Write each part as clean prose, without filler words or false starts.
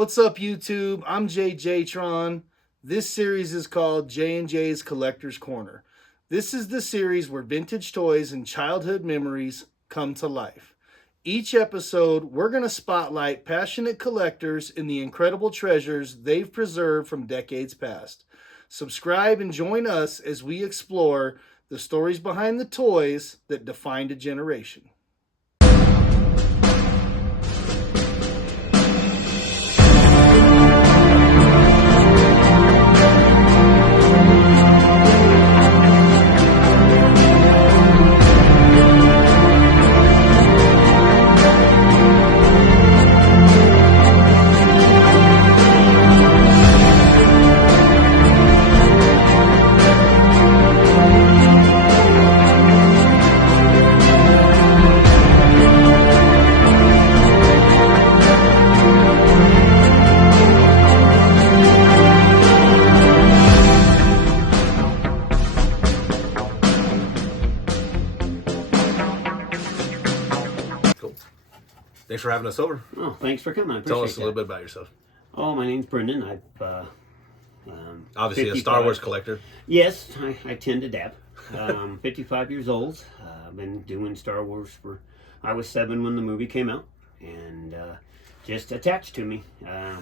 What's up, YouTube? I'm JJ Tron. This series is called J&J's Collector's Corner. This is the series where vintage toys and childhood memories come to life. Each episode, we're going to spotlight passionate collectors and the incredible treasures they've preserved from decades past. Subscribe and join us as we explore the stories behind the toys that defined a generation. Thanks for having us over. Oh, thanks for coming. I appreciate Tell us a little that. bit about yourself. Oh, my name's Brendan. I've Obviously 55. a Star Wars collector. Yes, I tend to dab. 55 years old. I've been doing Star Wars I was 7 when the movie came out, and just attached to me.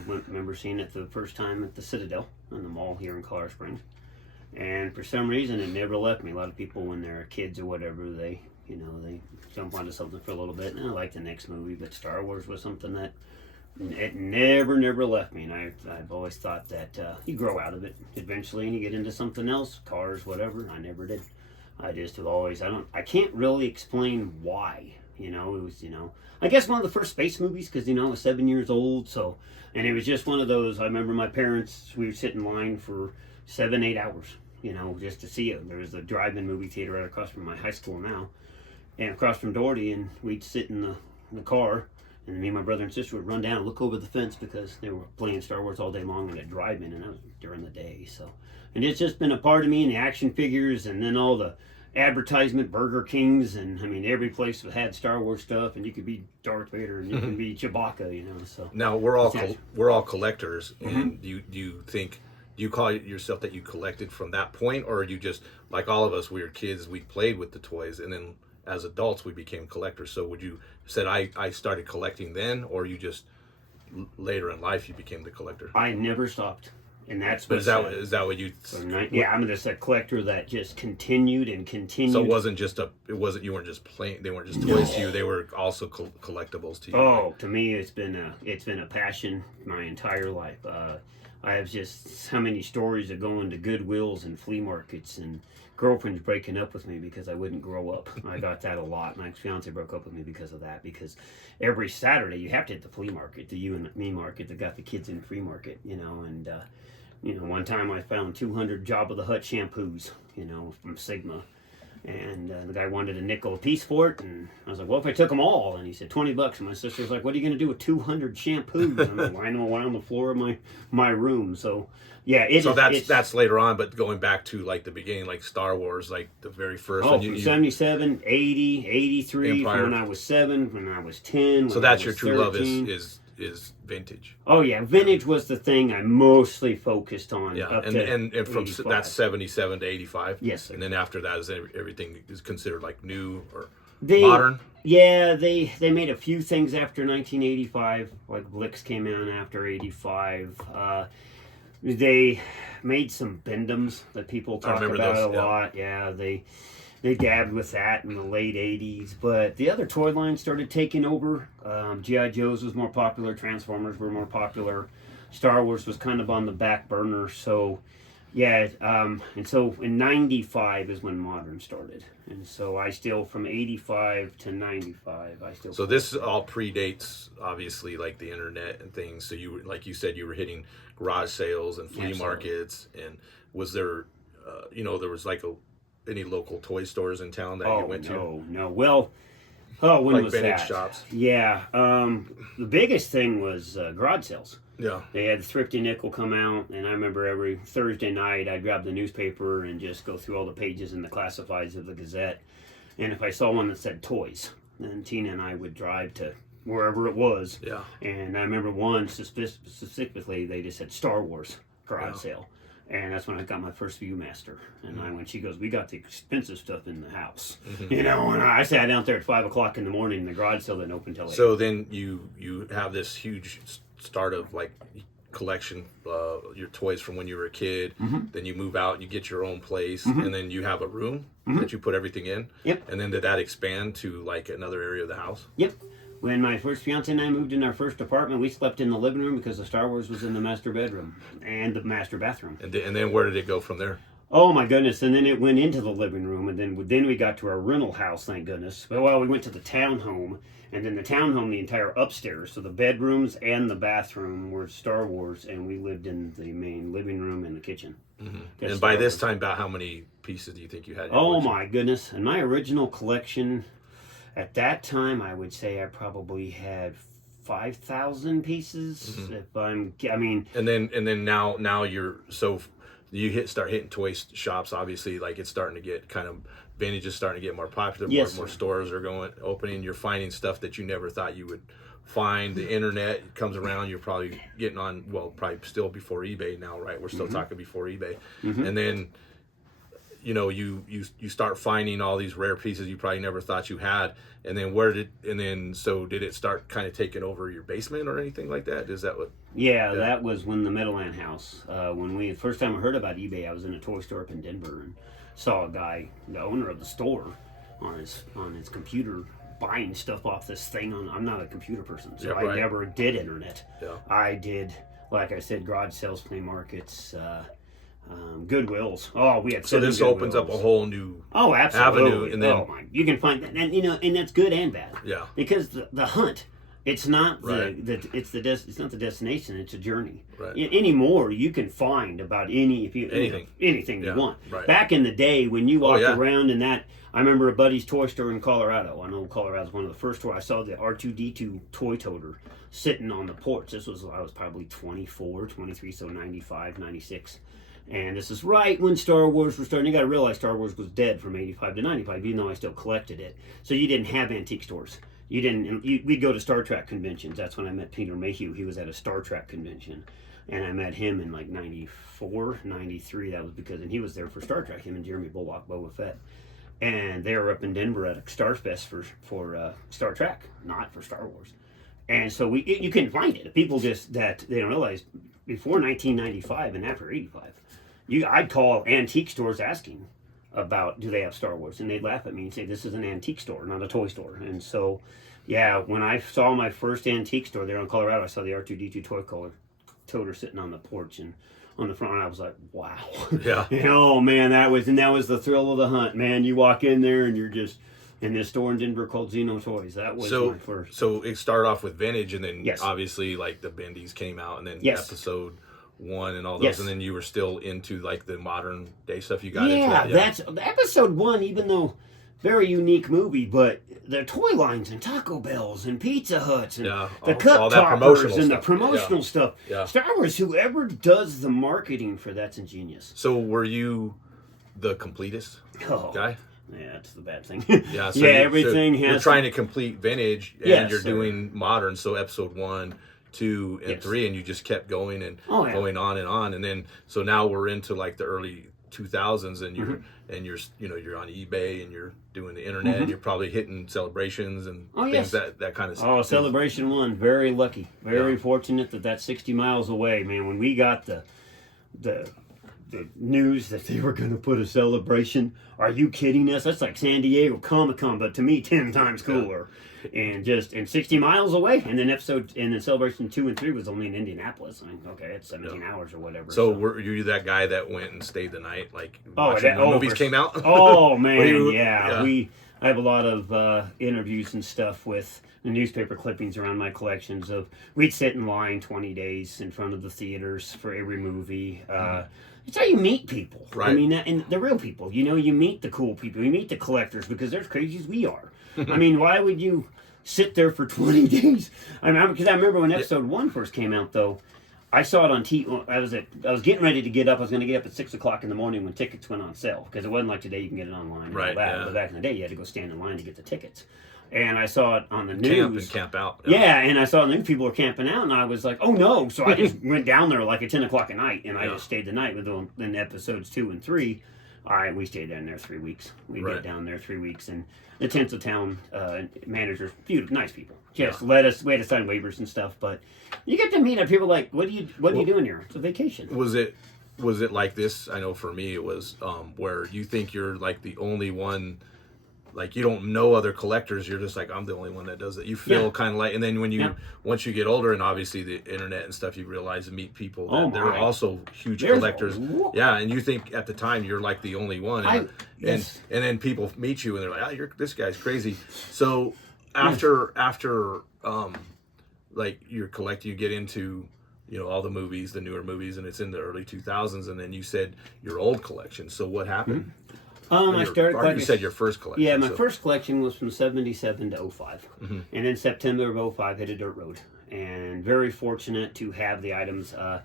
Remember seeing it the first time at the Citadel in the mall here in Colorado Springs, and for some reason it never left me. A lot of people, when they're kids or whatever, they jump onto something for a little bit, and I like the next movie, but Star Wars was something that it never left me, and I've always thought that you grow out of it eventually and you get into something else, cars, whatever. I never did. I just have always, I can't really explain why, it was, I guess one of the first space movies, because, I was 7 years old, so, and it was just one of those. I remember my parents, we would sit in line for 7-8 hours, just to see it. There was a drive-in movie theater right across from my high school now, and across from Doherty, and we'd sit in the car, and me and my brother and sister would run down and look over the fence because they were playing Star Wars all day long in a drive-in, and that was during the day. So, and it's just been a part of me, and the action figures, and then all the advertisement, Burger Kings, and every place that had Star Wars stuff, and you could be Darth Vader, and you can be Chewbacca, So Now we're all collectors, and do you call yourself that you collected from that point, or are you just like all of us? We were kids, we played with the toys, and then as adults we became collectors. So would you said I started collecting then, or you just later in life you became the collector? I never stopped, and that's but is that what you? Yeah, I'm just a collector that just continued and continued. So you weren't just playing. They weren't just toys to you. They were also collectibles to you. Oh, to me, it's been a passion my entire life. I have just how many stories of going to Goodwills and flea markets and girlfriends breaking up with me because I wouldn't grow up. I got that a lot. My fiance broke up with me because of that, because every Saturday you have to hit the flea market, the You and Me market that got the kids in free market, and one time I found 200 Jabba the Hutt shampoos, from Sigma. And the guy wanted a nickel a piece for it, and I was like, "Well, if I took them all," and he said $20. And my sister was like, "What are you going to do with 200 shampoos?" And I'm lining them around the floor of my room. So, yeah, that's later on. But going back to like the beginning, like Star Wars, like the very first. Oh, from 77, 80, 83, Empire. from when I was 7, when I was 10. So that's your true 13. love is vintage. Oh yeah, vintage was the thing I mostly focused on. Yeah, up and to from 85. that's 77 to 85. Yes, sir. And then after that is everything is considered like new or modern. modern. Yeah, they made a few things after 1985. Like Blix came out after 85. They made some Bendums that people talk about those, a lot. Yeah, they dabbed with that in the late 80s. But the other toy lines started taking over. G.I. Joe's was more popular. Transformers were more popular. Star Wars was kind of on the back burner. So, yeah. And so in 95 is when modern started. And so I still, from 85 to 95, I still... So this all predates, obviously, like the internet and things. So you, like you said, you were hitting garage sales and flea markets. And was there, there was like any local toy stores in town that you went to? No. Well, when like was vintage that? shops? Yeah. The biggest thing was garage sales. Yeah. They had Thrifty Nickel come out, and I remember every Thursday night I'd grab the newspaper and just go through all the pages in the classifieds of the Gazette. And if I saw one that said toys, then Tina and I would drive to wherever it was. Yeah. And I remember one specifically, they just said Star Wars garage sale. And that's when I got my first Viewmaster. And I went, she goes, we got the expensive stuff in the house. You know, and I sat down there at 5 o'clock in the morning, and the garage sale didn't open till 8. So then you have this huge start of like collection, your toys from when you were a kid. Then you move out, you get your own place, and then you have a room that you put everything in. Yep. And then did that expand to like another area of the house? Yep. When my first fiance and I moved in our first apartment, we slept in the living room because the Star Wars was in the master bedroom and the master bathroom. And then where did it go from there? Oh my goodness! And then it went into the living room, and then we got to our rental house. Thank goodness. Well, we went to the townhome, and then the townhome, the entire upstairs, so the bedrooms and the bathroom were Star Wars, and we lived in the main living room and the kitchen. And by this time, about how many pieces do you think you had? in your Oh collection? my goodness! And my original collection, at that time, I would say I probably had 5,000 pieces. If I mean. And then now you're so you start hitting toy shops. Obviously, like it's starting to get kind of vintage is starting to get more popular. Yes, more sir. stores are opening. You're finding stuff that you never thought you would find. The internet comes around. You're probably getting on. Well, probably still before eBay now, right? We're still talking before eBay, and then. You know, you start finding all these rare pieces you probably never thought you had, and then so did it start kind of taking over your basement or anything like that? Is that what? Yeah, that was when the Meadowland House. When the first time I heard about eBay, I was in a toy store up in Denver and saw a guy, the owner of the store, on his computer buying stuff off this thing. I'm not a computer person, so Yeah, right. I never did internet. Yeah. I did, like I said, garage sales, flea markets, Goodwills. Oh, we had So this opens up a whole new absolutely avenue, and then oh my, you can find that, and and that's good and bad. Yeah. Because the hunt. It's not Right. it's not the destination. It's a journey. Right. Anymore, you can find about anything Yeah, you want. right. Back in the day, when you walked yeah. around in that, I remember a buddy's toy store in Colorado. I know Colorado's one of the first stores I saw the R2D2 toy toter sitting on the porch. I was probably 24, 23, so 95, 96. And this is right when Star Wars was starting. You got to realize Star Wars was dead from 85 to 95, even though I still collected it. So you didn't have antique stores. We'd go to Star Trek conventions. That's when I met Peter Mayhew. He was at a Star Trek convention. And I met him in like 94, 93. That was and he was there for Star Trek, him and Jeremy Bullock, Boba Fett. And they were up in Denver at a Starfest for Star Trek, not for Star Wars. And so you couldn't find it. People just, that they don't realize, before 1995 and after 85, I'd call antique stores asking about, do they have Star Wars? And they'd laugh at me and say, this is an antique store, not a toy store. And so, yeah, when I saw my first antique store there in Colorado, I saw the R2D2 toy toter sitting on the porch and on the front, and I was like, wow. Yeah. Oh man, that was the thrill of the hunt, man. You walk in there and you're just in this store in Denver called Xeno Toys. That was my first. So it started off with vintage, and then Yes. obviously like the Bendies came out, and then Yes. episode 1 and all those, Yes. and then you were still into like the modern day stuff. You got into Yeah, that. that's episode 1, even though very unique movie, but the toy lines and Taco Bells and Pizza Huts and Yeah, the all cup that toppers promotional and the stuff. promotional stuff. Yeah. Star Wars, whoever does the marketing for that's ingenious. So were you the completist Oh, guy? yeah, that's the bad thing. Yeah, yeah, everything you're has. trying to complete vintage, and Yes, you're sir. doing modern. So episode 1, 2, and Yes. 3, and you just kept going and Oh, yeah. going on, and then so now we're into like the early 2000s, and you're you're on eBay and you're doing the internet, and you're probably hitting celebrations and Oh, things yes. that kind of Oh, Celebration 1, very lucky, very Yeah. fortunate that that's 60 miles away, man. When we got the news that they were going to put a celebration, are you kidding us? That's like San Diego Comic-Con, but to me 10 times cooler. And 60 miles away, and then Celebration 2 and 3 was only in Indianapolis. I mean, okay, it's 17 hours or whatever. So were you that guy that went and stayed the night, like Oh, watching when movies for- came out? Oh man, you- yeah. yeah. I have a lot of interviews and stuff with the newspaper clippings around my collections of we'd sit in line 20 days in front of the theaters for every movie. It's how you meet people. Right. I mean, and the real people. You know, you meet the cool people. You meet the collectors because they're as crazy as we are. I mean, why would you sit there for 20 days? I mean, because I remember when episode 1 first came out, though. I saw it on TV. I was getting ready to get up. I was going to get up at 6 o'clock in the morning when tickets went on sale, because it wasn't like today you can get it online and Right, all that. yeah. But back in the day, you had to go stand in line to get the tickets. And I saw it on the news. Camp and camp out. Yeah, and I saw the news people were camping out, and I was like, oh no. So I just went down there like at 10 o'clock at night, and I just stayed the night with them in episodes 2 and 3. All right, we stayed down there 3 weeks. We get down there 3 weeks, and the Tinseltown managers, beautiful, nice people. Just we had to sign waivers and stuff, but you get to meet people like, what are you doing here? It's a vacation. Was it like this? I know for me it was where you think you're like the only one. Like you don't know other collectors, you're just like, I'm the only one that does it. You feel kind of like, and then when you once you get older and obviously the internet and stuff, you realize and meet people that they're also huge collectors. Yeah, and you think at the time you're like the only one, and then people meet you and they're like, oh, this guy's crazy. So after like you're collecting, you get into all the movies, the newer movies, and it's in the early 2000s, and then you said your old collection. So what happened? I started collecting. You said your first collection. Yeah, my first collection was from 77 to 05. And in September of 05, hit a dirt road. And very fortunate to have the items. I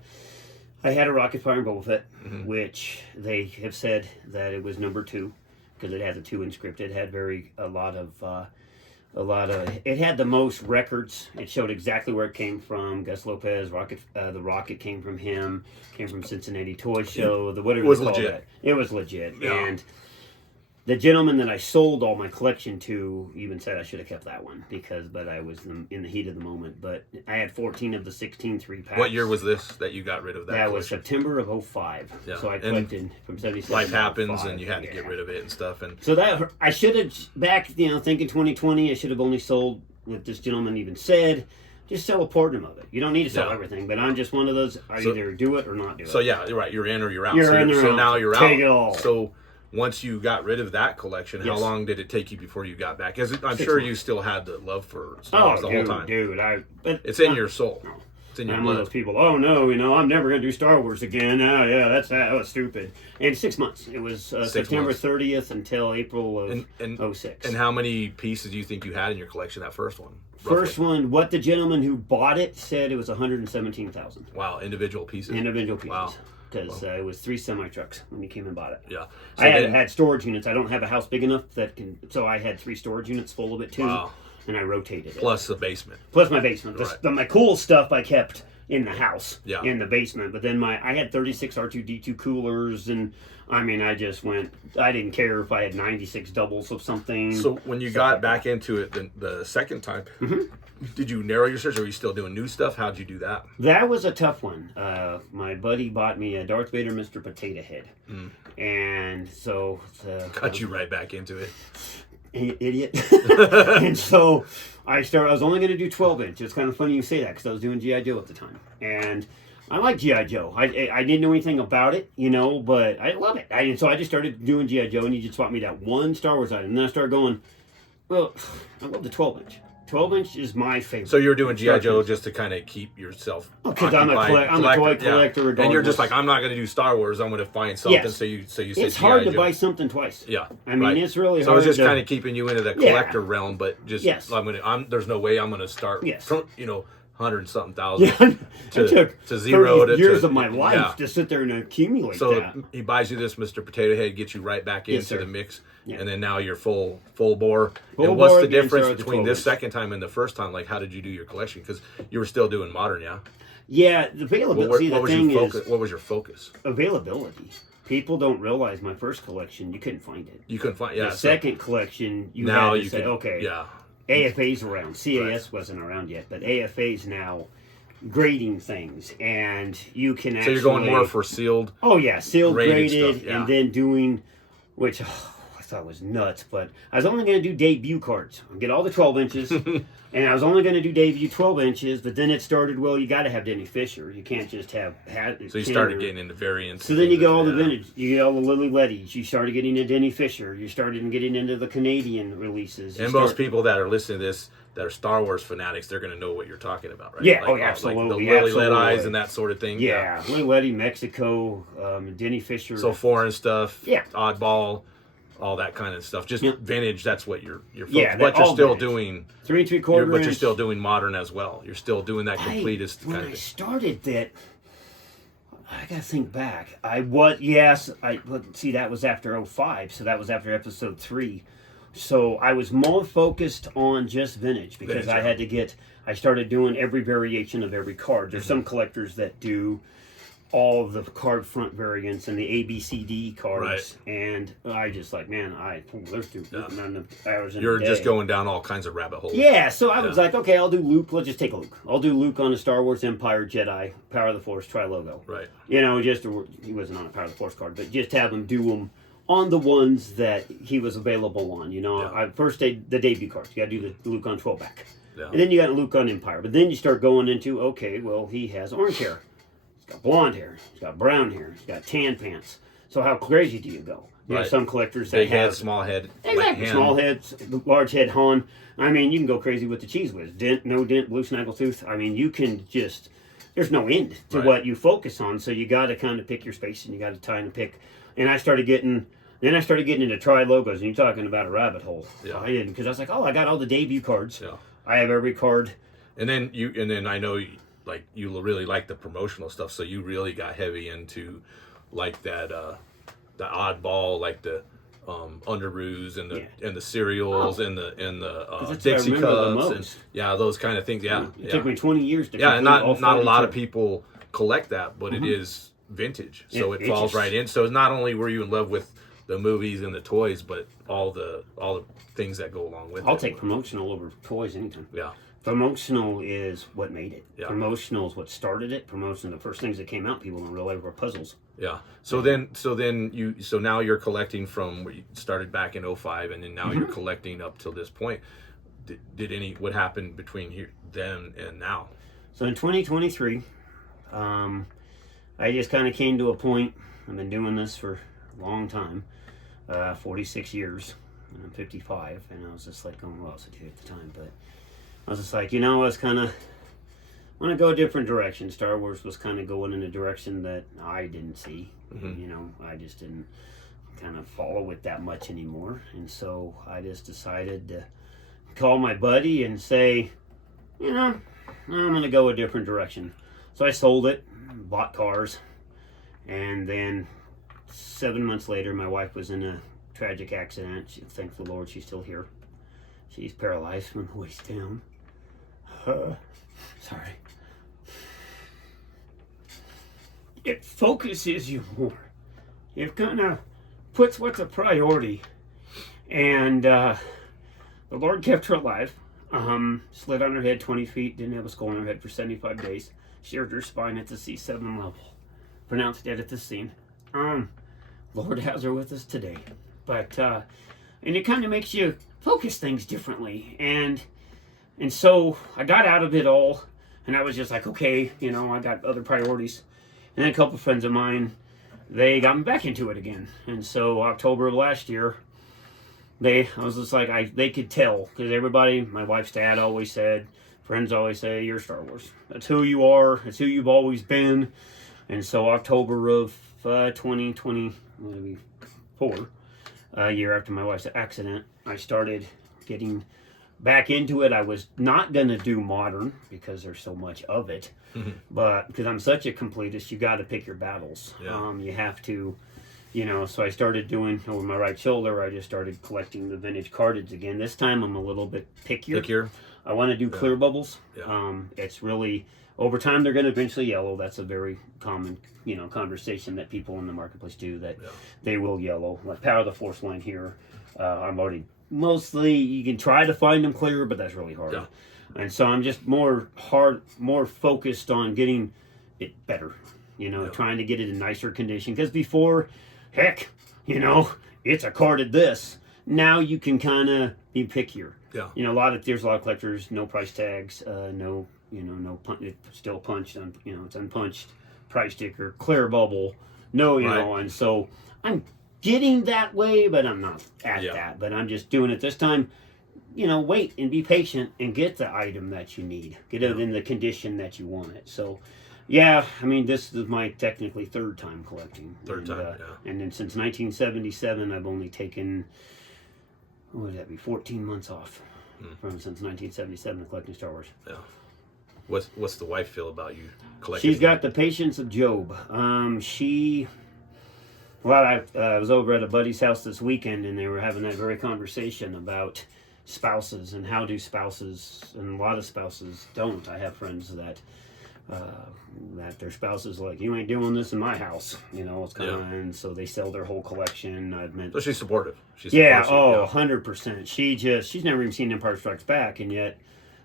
had a Rocket Fire and Boba Fett, which they have said that it was number 2 because it has a 2 inch script. It had it had the most records. It showed exactly where it came from. Gus Lopez, the Rocket came from him, came from Cincinnati Toy Show. Whatever it was legit. It was legit. Yeah. And the gentleman that I sold all my collection to even said I should have kept that one but I was in the heat of the moment. But I had 14 of the 16 3-packs. What year was this that you got rid of that? That was September of 05. Yeah. So I collected from 77. Life happens and you had to get rid of it and stuff. And so that I should have thinking 2020, I should have only sold what this gentleman even said. Just sell a portion of it. You don't need to sell everything, but I'm just one of those. Either do it or not do it. So yeah, you're right. You're in or you're out. So now you're out. Take it all. So once you got rid of that collection, how long did it take you before you got back? I'm sure you still had the love for Star Wars the whole time. Dude, it's in your soul. No. It's in your I'm blood. one of those people. Oh no, I'm never going to do Star Wars again. Oh yeah, that was stupid. And 6 months. It was September 30th until April of 06. And how many pieces do you think you had in your collection? That first one. First one. What the gentleman who bought it said it was 117,000. Wow, individual pieces. Individual pieces. Wow. Because it was 3 semi-trucks when he came and bought it. Yeah. So I had storage units. I don't have a house big enough so I had 3 storage units full of it too. Wow. And I rotated it. Plus the basement. Plus my basement. Right. My cool stuff I kept in the house, in the basement. But then I had 36 R2-D2 coolers, and I just went. I didn't care if I had 96 doubles of something. So when you got back into it the second time, did you narrow your search, or were you still doing new stuff? How'd you do that? That was a tough one. My buddy bought me a Darth Vader Mr. Potato Head, and so cut you right back into it. Idiot. And so I was only going to do 12 inch. It's kind of funny you say that because I was doing G.I. Joe at the time. And I like G.I. Joe. I didn't know anything about it, but I love it. So I just started doing G.I. Joe, and he just bought me that one Star Wars item. And then I started going, well, I love the 12 inch. 12 inch is my favorite. So you're doing G.I. Joe just to kind of keep yourself because I'm a toy collector. And you're just like, I'm not going to do Star Wars. I'm going to find something. Yes. So you say it's hard to buy something twice. Yeah. It's really hard. So it's just kind of keeping you into the collector realm, but just there's no way I'm going to start from 100-something thousand to zero to years of my life to sit there and accumulate that. So he buys you this Mr. Potato Head, gets you right back into the mix, and then now you're full bore. And what's the difference between this second time and the first time? Like, how did you do your collection? Because you were still doing modern, Yeah, the availability. What was your focus? Availability. People don't realize my first collection, you couldn't find it. You couldn't find. Yeah. The second collection, you had to say, okay. Yeah. AFA's around. CAS wasn't around yet, but AFA's now grading things, and you can actually. So you're going more for sealed. Oh yeah, sealed, graded, stuff, and then doing, which I thought was nuts. But I was only going to do debut cards. I'll get all the 12 inches, and I was only going to do debut 12 inches. But then it started. Well, you got to have Denny Fisher. You can't just have. So you started getting into variants. So then you get all the vintage. You get all the Lily Lettys. You started getting into Denny Fisher. You started getting into the Canadian releases. Most people that are listening to this that are Star Wars fanatics, they're going to know what you're talking about, right? Yeah, absolutely. Like the Lily Let Eyes and that sort of thing. Yeah, Lily Letty, Mexico, Denny Fisher. So foreign stuff. Yeah. Oddball. All that kind of stuff, just vintage. That's what you're but you're still vintage. doing 3 3/4. But you're still doing modern as well. You're still doing that completist kind of thing. When I started that, I gotta think back. That was after 05, so that was after episode 3. So I was more focused on just vintage because Vintage, I had to get. I started doing every variation of every card. There's some collectors that do all of the card front variants and the ABCD cards, and I just like, man, there's too not enough hours in You're a day. just going down all kinds of rabbit holes. Yeah, so I was like, okay, I'll do Luke. Let's just take a Luke. I'll do Luke on a Star Wars Empire Jedi Power of the Force tri-logo. Right. You know, he wasn't on a Power of the Force card, but just have him do them on the ones that he was available on. You know, the debut cards. You got to do the Luke on 12-back. Yeah. And then you got Luke on Empire. But then you start going into, okay, well, he has orange hair. He's got blonde hair. He's got brown hair. He's got tan pants. So how crazy do you go? You have some collectors that Big have... head, small head. Exactly. Small heads, large head Han. I mean, you can go crazy with the Cheese Whiz. Dent, no dent, blue snaggletooth. I mean, you can just... There's no end to what you focus on. So you got to kind of pick your space, and you got to try and pick. And I started getting... Then I started getting into tri-logos, and you're talking about a rabbit hole. Yeah. I didn't, because I was like, I got all the debut cards. Yeah. I have every card. And then I know you really like the promotional stuff, so you really got heavy into like that the oddball, like the Underoos and the cereals and the Dixie Cups and those kind of things. Yeah, It took me 20 years to and not a 42. lot of people collect that, but it is vintage, so it falls right in. So not only were you in love with the movies and the toys, but all the things that go along with it. I'll take promotional over toys anytime. Yeah. Promotional is what made it. Yeah. Promotional is what started it. Promotional, the first things that came out, people don't realize were puzzles. Yeah. So now you're collecting from where you started back in 2005, and then now you're collecting up till this point. What happened between then and now? So in 2023, I just kind of came to a point. I've been doing this for a long time, 46 years. And I'm 55, and I was just like, well, I was a kid at the time, but I was just like, I was kind of want to go a different direction. Star Wars was kind of going in a direction that I didn't see. I just didn't kind of follow it that much anymore. And so I just decided to call my buddy and say, I'm going to go a different direction. So I sold it, bought cars, and then 7 months later, my wife was in a tragic accident. Thank the Lord she's still here. She's paralyzed from the waist down. Sorry. It focuses you more. It kind of puts what's a priority. And the Lord kept her alive. Slid on her head 20 feet, didn't have a skull on her head for 75 days. Sheared her spine at the C7 level. Pronounced dead at the scene. Lord has her with us today. But, and it kind of makes you focus things differently. And so I got out of it all, and I was just like, okay, I got other priorities. And then a couple friends of mine, they got me back into it again. And so October of last year, I was just like, they could tell, because everybody, my wife's dad always said, friends always say, you're Star Wars. That's who you are. That's who you've always been. And so October of 2024, a year after my wife's accident, I started getting back into it. I was not going to do modern because there's so much of it, but because I'm such a completist, you got to pick your battles. Yeah. You have to, so I started doing, over my right shoulder, I just started collecting the vintage cartage again. This time I'm a little bit pickier. I want to do clear bubbles. Yeah. It's really, over time they're going to eventually yellow. That's a very common, conversation that people in the marketplace do, that they will yellow. Like Power of the Force line here, I'm already, mostly, you can try to find them clear, but that's really hard. Yeah. And so I'm just more focused on getting it better, trying to get it in nicer condition. Because before, heck, it's a carded this. Now you can kind of be pickier. Yeah. There's a lot of collectors, no price tags, no it's still punched, it's unpunched, price sticker, clear bubble, and so I'm getting that way, but I'm not at that. But I'm just doing it this time. Wait and be patient and get the item that you need. Get it in the condition that you want it. So, this is my technically third time collecting. And then since 1977, I've only taken, what would that be, 14 months off since 1977 collecting Star Wars. Yeah. What's the wife feel about you collecting? She's got the patience of Job. Well, I was over at a buddy's house this weekend, and they were having that very conversation about spouses and how do spouses, and a lot of spouses don't. I have friends that their spouses like, you ain't doing this in my house, it's kind of, and so they sell their whole collection. I've met. So she's supportive. She's Yeah, supportive, 100%. She's never even seen Empire Strikes Back, and yet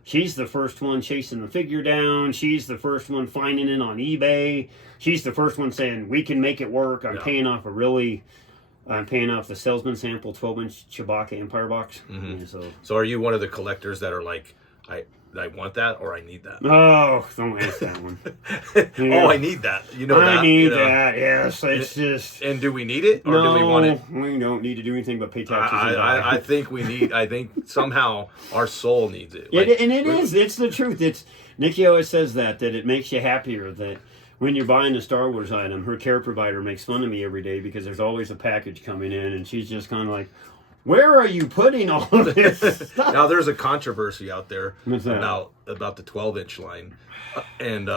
she's the first one chasing the figure down. She's the first one finding it on eBay. She's the first one saying, we can make it work. I'm paying off the salesman sample 12-inch Chewbacca Empire box. Mm-hmm. Yeah, So are you one of the collectors that are like, I want that or I need that? Oh, don't ask that one. Oh, I need that. I need that. Yes, it's just. And do we need it or No, do we want it? we don't need to do anything but pay taxes. And die. I think we need. I think somehow our soul needs it. It's the truth. Nikki always says that it makes you happier that when you're buying a Star Wars item, her care provider makes fun of me every day because there's always a package coming in, and she's just kind of like, where are you putting all of this stuff? Now there's a controversy out there What's that? about the 12-inch line, and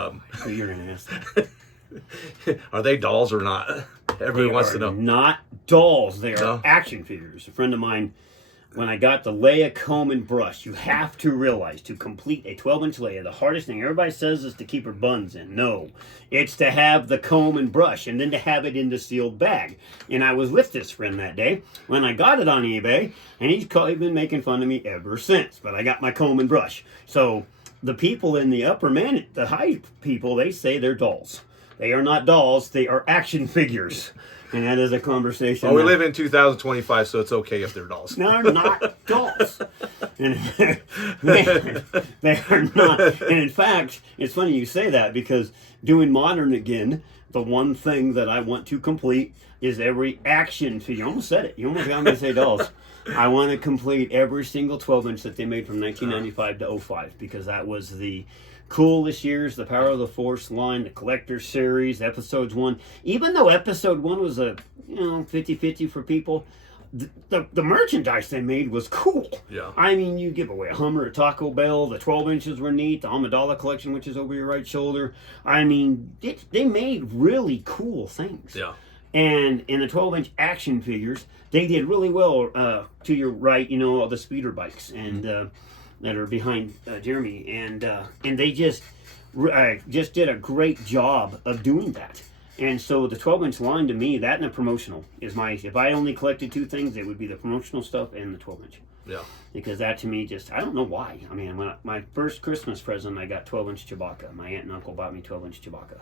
You're gonna ask that. are they dolls or not? Everyone wants to know. Not dolls. They are No? action figures. A friend of mine, when I got the Leia comb and brush, you have to realize to complete a 12-inch Leia, the hardest thing everybody says is to keep her buns in. No, it's to have the comb and brush and then to have it in the sealed bag. And I was with this friend that day when I got it on eBay, and he's been making fun of me ever since. But I got my comb and brush. So the people in the the high people, they say they're dolls. They are not dolls. They are action figures. And that is a conversation. Well, we live in 2025, so it's okay if they're dolls. No, they're not dolls. And they are not. And in fact, it's funny you say that because doing modern again, the one thing that I want to complete is every action figure. You almost said it. You almost got me to say dolls. I want to complete every single 12-inch that they made from 1995 to 05 because that was the coolest years, the Power of the Force line, the Collector Series, Episodes 1. Even though Episode 1 was a 50-50 for people, the merchandise they made was cool. Yeah. I mean, you give away a Hummer at Taco Bell, the 12 inches were neat, the Amidala collection, which is over your right shoulder. I mean, they made really cool things. Yeah. And in the 12-inch action figures, they did really well to your right, all the speeder bikes and that are behind Jeremy, and they just did a great job of doing that. And so the 12-inch line to me, that and the promotional is if I only collected two things, it would be the promotional stuff and the 12-inch. Yeah. Because that to me I don't know why. I mean, my first Christmas present, I got 12-inch Chewbacca. My aunt and uncle bought me 12-inch Chewbacca.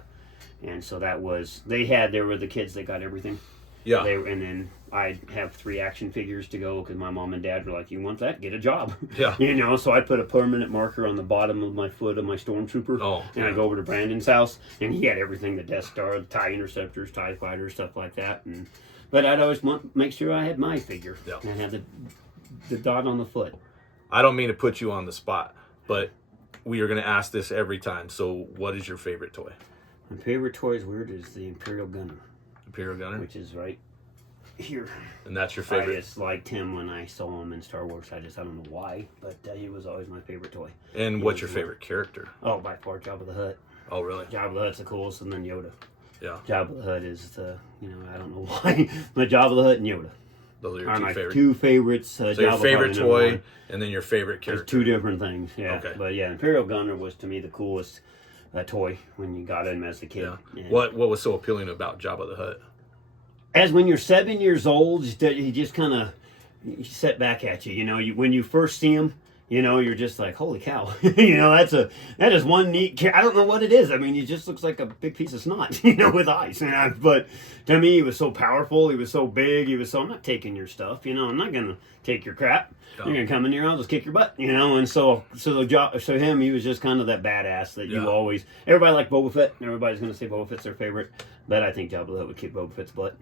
And so that was, there were the kids that got everything. Yeah. And then I'd have 3 action figures to go because my mom and dad were like, you want that? Get a job. Yeah. So I put a permanent marker on the bottom of my foot of my Stormtrooper. Oh, and I go over to Brandon's house, and he had everything, the Death Star, the TIE Interceptors, TIE Fighters, stuff like that. But I'd always make sure I had my figure. Yeah. And had the dot on the foot. I don't mean to put you on the spot, but we are going to ask this every time. So what is your favorite toy? My favorite toy is weird is the Imperial Gunner, Imperial Gunner? which is right here. And that's your I favorite? just liked him when I saw him in Star Wars. I don't know why, but he was always my favorite toy. And what's your favorite character? Oh, by far, Jabba the Hutt. Oh, really? Jabba the Hutt's the coolest, and then Yoda. Yeah. Jabba the Hutt is I don't know why, but Jabba the Hutt and Yoda Those are your are two my favorites. two favorites. So your Jabba favorite probably number toy, one. and then your favorite There's character. two different things, yeah. Okay. But yeah, Imperial Gunner was to me the coolest toy when you got him as a kid. Yeah. And What was so appealing about Jabba the Hutt? as when you're 7 years old, he just kind of set back at you. When you first see him, you're just like, holy cow. That is one neat. I don't know what it is. I mean, he just looks like a big piece of snot, with eyes. But to me, he was so powerful. He was so big. I'm not taking your stuff. I'm not gonna take your crap. Yeah. You're gonna come in here, I'll just kick your butt. And so him, he was just kind he was that badass that you Yeah. always. Everybody liked Boba Fett. Everybody's gonna say Boba Fett's their favorite, but I think Jabba the Hutt would kick Boba Fett's butt.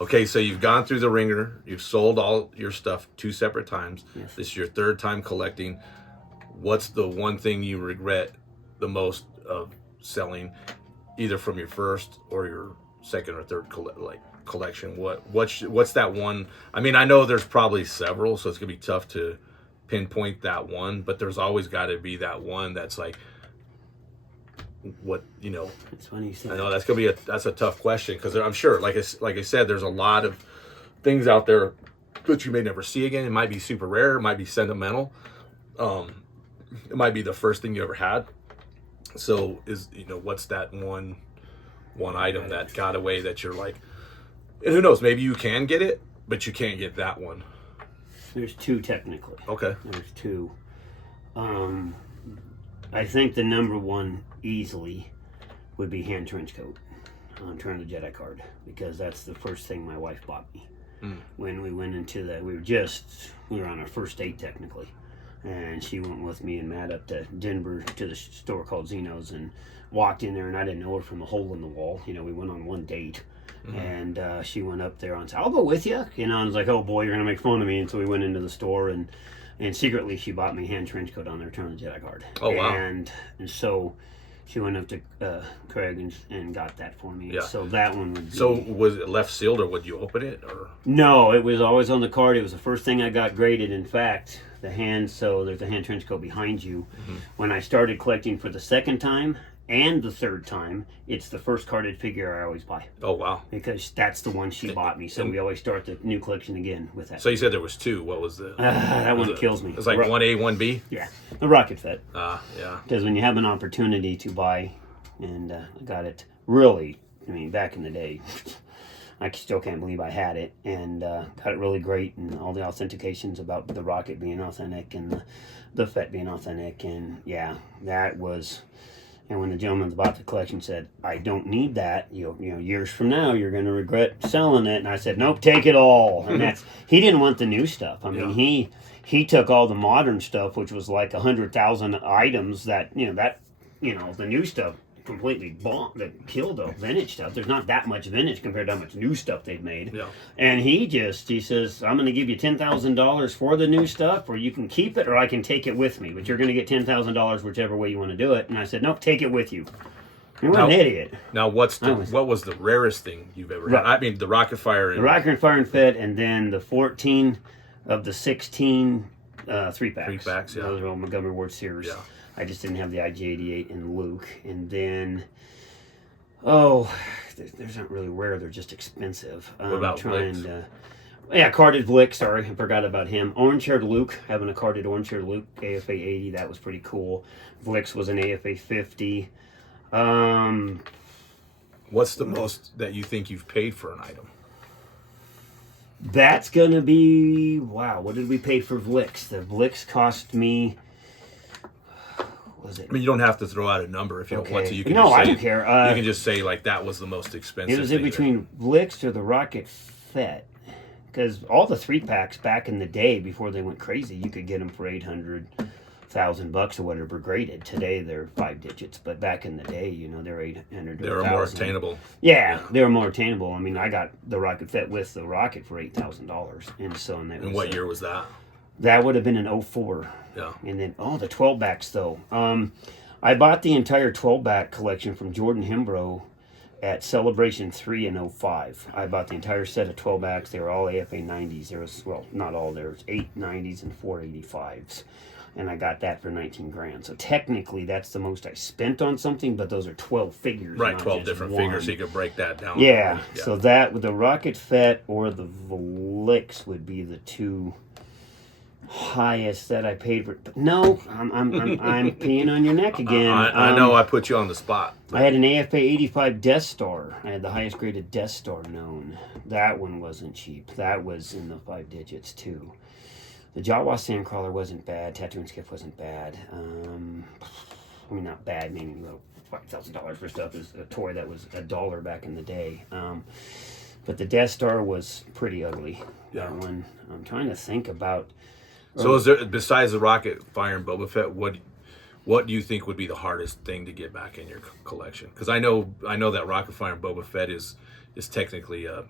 Okay, so you've gone through the ringer. You've sold all your stuff 2 separate times. Yes. This is your 3rd time collecting. What's the one thing you regret the most of selling, either from your first or your second or third collection? What's that one? I mean, I know there's probably several, so it's gonna be tough to pinpoint that one. But there's always got to be that one that's like, what you know. It's funny you said I know that's a tough question because I'm sure, like I said, there's a lot of things out there that you may never see again. It might be super rare. It might be sentimental. It might be the first thing you ever had. So what's that one item that got away that you're like, and who knows, maybe you can get it, but you can't get that one. There's two technically. Okay. There's two. I think the number one easily would be hand trench coat on Return of the Jedi card, because that's the first thing my wife bought me. When we went into that, we were on our first date technically, and she went with me and Matt up to Denver to the store called Zeno's and walked in there, and I didn't know her from a hole in the wall. We went on one date. And she went up there and said, "I'll go with you." I was like, "Oh boy, you're gonna make fun of me." And so we went into the store, and secretly she bought me hand trench coat on the Return of the Jedi card. Oh wow! And so she went up to Craig and got that for me. Yeah. So that one would be. So was it left sealed, or would you open it, or? No, it was always on the card. It was the first thing I got graded. In fact, so there's a hand trench coat behind you. When I started collecting for the second time and the third time, it's the first carded figure I always buy. Oh wow! Because that's the one she bought me. So we always start the new collection again with that. So you said there was two. What was the? That one kills me. It's like 1A, 1B. Yeah, the Rocket Fett. Yeah. Because when you have an opportunity to buy, and I got it really, back in the day, I still can't believe I had it, and got it really great, and all the authentications about the Rocket being authentic and the Fett being authentic, and yeah, that was. And when the gentleman that bought the collection said, "I don't need that, years from now you're going to regret selling it," and I said, "Nope, take it all." And he didn't want the new stuff. He took all the modern stuff, which was like 100,000 items that the new stuff completely bombed, that killed the vintage stuff. There's not that much vintage compared to how much new stuff they've made. Yeah. And he says, "I'm going to give you $10,000 for the new stuff, or you can keep it, or I can take it with me. But you're going to get $10,000 whichever way you want to do it." And I said, "Nope, take it with you." You're an idiot. Now, what was the rarest thing you've ever had? I mean, the Rocket Fire. The Rocket Fire and Fett, and then the 14 of the 16 3-packs. 3-packs, yeah. Those are all Montgomery Ward Sears. Yeah. I just didn't have the IG-88 and Luke. And then, there's not really rare. They're just expensive. What about Blix? Carded Blick. Sorry, I forgot about him. Orange-haired Luke, having a carded orange-haired Luke, AFA 80, that was pretty cool. Blix was an AFA 50. What's the most that you think you've paid for an item? That's going to be, wow, what did we pay for Blix? The Blix cost me, was it? I mean, you don't have to throw out a number if you don't want to. You can I don't care. You can just say, like, that was the most expensive. It was in between Blix or the Rocket Fett. Because all the 3-packs back in the day, before they went crazy, you could get them for $800,000 or whatever graded. Today they're 5 digits, but back in the day, they're 800. They were more attainable. Yeah, they were more attainable. I mean, I got the Rocket Fett with the Rocket for $8,000, and what year was that? That would have been in 04. Yeah. And then the 12-backs though. I bought the entire 12-back collection from Jordan Hembrow at Celebration 3 in 05. I bought the entire set of 12-backs. They were all AFA 90s. There was, not all, there was 8 90s and 4 85s. And I got that for 19 grand. So technically that's the most I spent on something, but those are 12 figures. Right, 12 different figures, so you could break that down. Yeah. So that with the Rocket Fett or the Blix would be the two highest that I paid for. No, I'm peeing on your neck again. I know I put you on the spot. I had an AFA 85 Death Star. I had the highest graded Death Star known. That one wasn't cheap. That was in the 5 digits too. The Jawa Sandcrawler wasn't bad. Tatooine Skiff wasn't bad. Not bad, meaning $5,000 for stuff is a toy that was $1 back in the day. But the Death Star was pretty ugly. Yeah. That one. I'm trying to think about. So, is there, besides the Rocket Fire and Boba Fett, what do you think would be the hardest thing to get back in your collection? Because I know that Rocket Fire and Boba Fett is technically an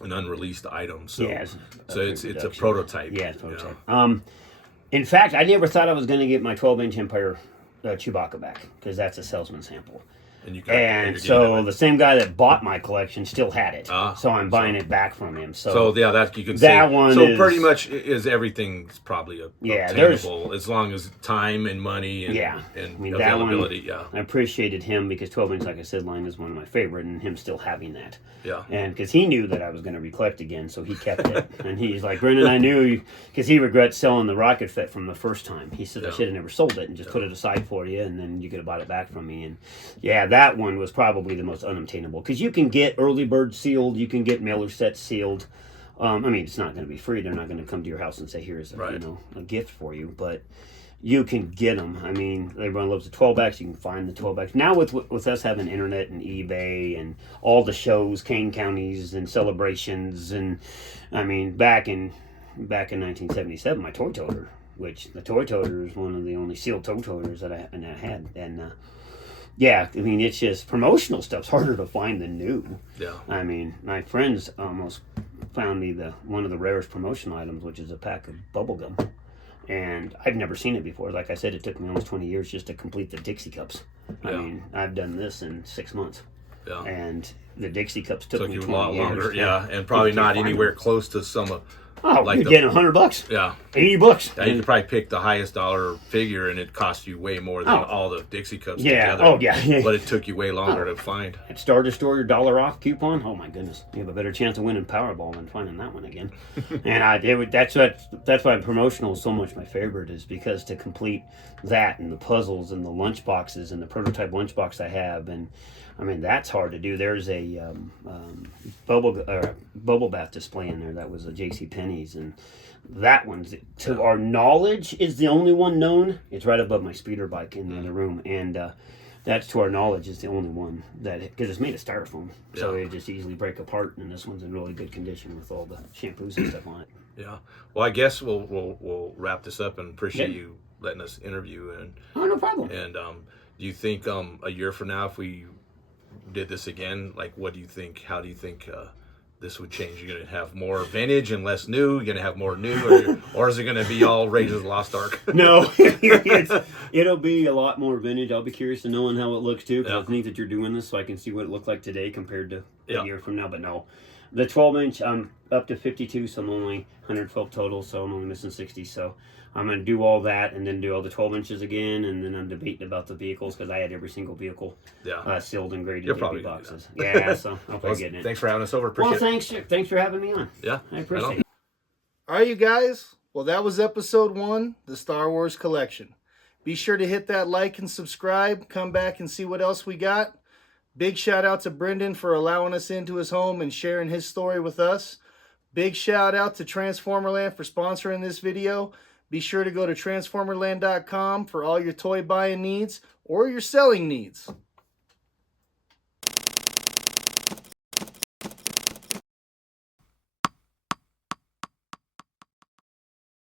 unreleased item. So yeah, it's a prototype. Yeah, it's a prototype. In fact, I never thought I was going to get my 12-inch Empire Chewbacca back, because that's a salesman sample. And you And you're so giving the same guy that bought my collection still had it. Ah, So I'm buying it back from him. So yeah, that you can that say. one So is- pretty much is everything's probably Yeah, there's- obtainable as long as time and money and, Yeah. and I mean, that one- availability. Yeah, I appreciated him because 12 inch, like I said, line is one of my favorite, and him still having that. yeah, And because he knew that I was going to recollect again, so he kept it. And he's like, Brendan, I knew, because he regrets selling the Rocket Fit from the first time. He said, I Yeah. should have never sold it and just put it aside for you, and then you could have bought it back from me. And yeah, that one was probably the most unobtainable, because you can get early bird sealed, you can get mailer sets sealed. I mean, it's not going to be free. They're not going to come to your house and say, here's Right. a gift for you, but you can get them. I mean, everyone loves the 12-backs. You can find the 12-backs. Now with us having internet and eBay and all the shows, Kane Counties and celebrations, and I mean, back in 1977, my toy toter, which the toy toter is one of the only sealed toy toters that I had. And yeah, I mean, it's just promotional stuff's harder to find than new. yeah. I mean, my friends almost found me one of the rarest promotional items, which is a pack of bubble gum. And I've never seen it before. Like I said, it took me almost 20 years just to complete the Dixie Cups. I Yeah. mean, I've done this in 6 months. Yeah. And the Dixie Cups took Took me you a 20 lot years. longer, yeah, and probably You not can't find anywhere them. close to some of. Oh, like you're the- getting $100, Yeah, $80. yeah, you could probably pick the highest dollar figure, and it cost you way more than Oh. all the Dixie Cups Yeah. together. Oh, yeah. But it took you way longer to find. At Star Destroyer $1 off coupon. Oh my goodness, you have a better chance of winning Powerball than finding that one again. And that's why promotional is so much my favorite, is because to complete that and the puzzles and the lunch boxes and the prototype lunchbox I have, and I mean that's hard to do. There's a bubble bath display in there that was a J.C. Penney's, and that one's, to our knowledge, is the only one known. It's right above my speeder bike in the other room, and that's, to our knowledge, is the only one that, because it's made of styrofoam, so Yeah. it just easily break apart. And this one's in really good condition with all the shampoos and stuff on it. Yeah. Well, I guess we'll wrap this up, and appreciate Yeah. you letting us interview. Oh, no problem. And do you think a year from now, if we did this again, like, what do you think? How do you think this would change? You're gonna have more vintage and less new. You're gonna have more new, or is it gonna be all Raiders of the Lost Ark? No, it'll be a lot more vintage. I'll be curious to knowing how it looks too, because Yeah. it's neat that you're doing this, so I can see what it looked like today compared to Yeah. a year from now. But no, the 12-inch, I'm up to 52, so I'm only 112 total, so I'm only missing 60. So I'm going to do all that and then do all the 12 inches again, and then I'm debating about the vehicles, because I had every single vehicle Yeah. sealed and graded You're in probably big gonna do boxes. Yeah, so I'll Well, probably getting it. thanks for having us over. Well, Appreciate it. thanks for having me on. Yeah. I appreciate Right on. it. All right, you guys. Well, that was episode 1, the Star Wars collection. Be sure to hit that like and subscribe. Come back and see what else we got. Big shout out to Brendan for allowing us into his home and sharing his story with us. Big shout out to Transformerland for sponsoring this video. Be sure to go to transformerland.com for all your toy buying needs or your selling needs.